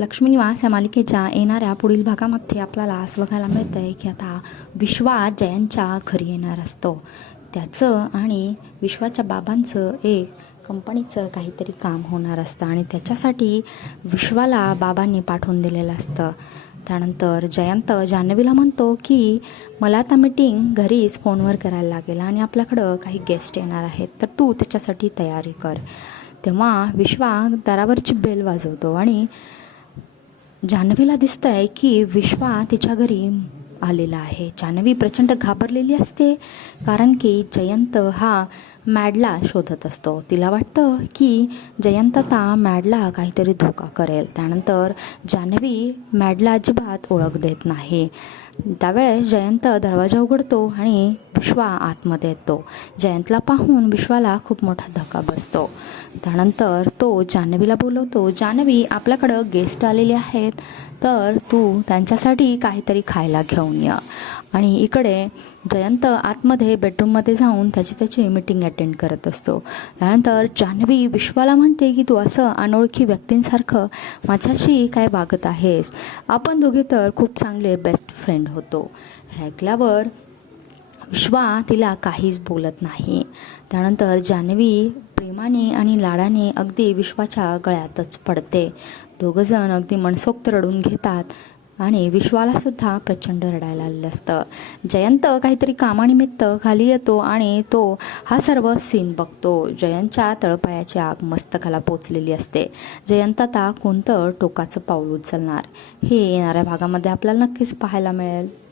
लक्ष्मी निवास या मालिकेच्या येणाऱ्या पुढील भागामध्ये आपल्याला असं बघायला मिळतं आहे की आता विश्वा जयांच्या घरी येणार असतो. त्याचं आणि विश्वाच्या बाबांचं एक कंपनीचं काहीतरी काम होणार असतं आणि त्याच्यासाठी विश्वाला बाबांनी पाठवून दिलेलं असतं. त्यानंतर जयंत जान्हवीला म्हणतो की मला आता मीटिंग घरीच फोनवर करायला लागेल आणि आपल्याकडं काही गेस्ट येणार आहेत तर तू त्याच्यासाठी तयारी कर. तेव्हा विश्वा दारावरची बेल वाजवतो आणि जान्हवीला दिसतंय की विश्वा तिच्या घरी आलेला आहे. जान्हवी प्रचंड घाबरलेली असते कारण की जयंत हा मॅडला शोधत असतो. तिला वाटतं की जयंत आता मॅडला काहीतरी धोका करेल. त्यानंतर जान्हवी मॅडला अजिबात ओळख देत नाही. त्यावेळेस जयंत दरवाजा उघडतो आणि विश्वा आतमध्ये येतो. जयंतला पाहून विश्वाला खूप मोठा धक्का बसतो. त्यानंतर तो जान्हवीला बोलवतो जान्हवी आपल्याकडं गेस्ट आलेले आहेत. तर तू त्यांच्यासाठी काहीतरी खायला घेऊन ये. आणि इकडे जयंत आतमध्ये बेडरूममध्ये जाऊन त्याची त्याची मीटिंग अटेंड करत असतो. त्यानंतर जान्हवी विश्वाला म्हणते की तू असं अनोळखी व्यक्तींसारखं माझ्याशी काय वागत आहेस? आपण दोघे तर खूप चांगले बेस्ट फ्रेंड होतो. हे ऐकल्यावर विश्वा तिला काहीच बोलत नाही. त्यानंतर जान्हवी प्रेमाने आणि लाडाने अगदी विश्वाच्या गळ्यातच पडते. दोघंजण अगदी मनसोक्त रडून घेतात आणि विश्वाला सुद्धा प्रचंड रडायला आलेलं असतं जयंत काहीतरी कामानिमित्त खाली येतो आणि तो हा सर्व सीन बघतो. जयंतच्या तळपायाची आग मस्तकाला पोचलेली असते. जयंत आता कोणतं टोकाचं पाऊल उचलणार? हे येणाऱ्या भागामध्ये आपल्याला नक्कीच पाहायला मिळेल.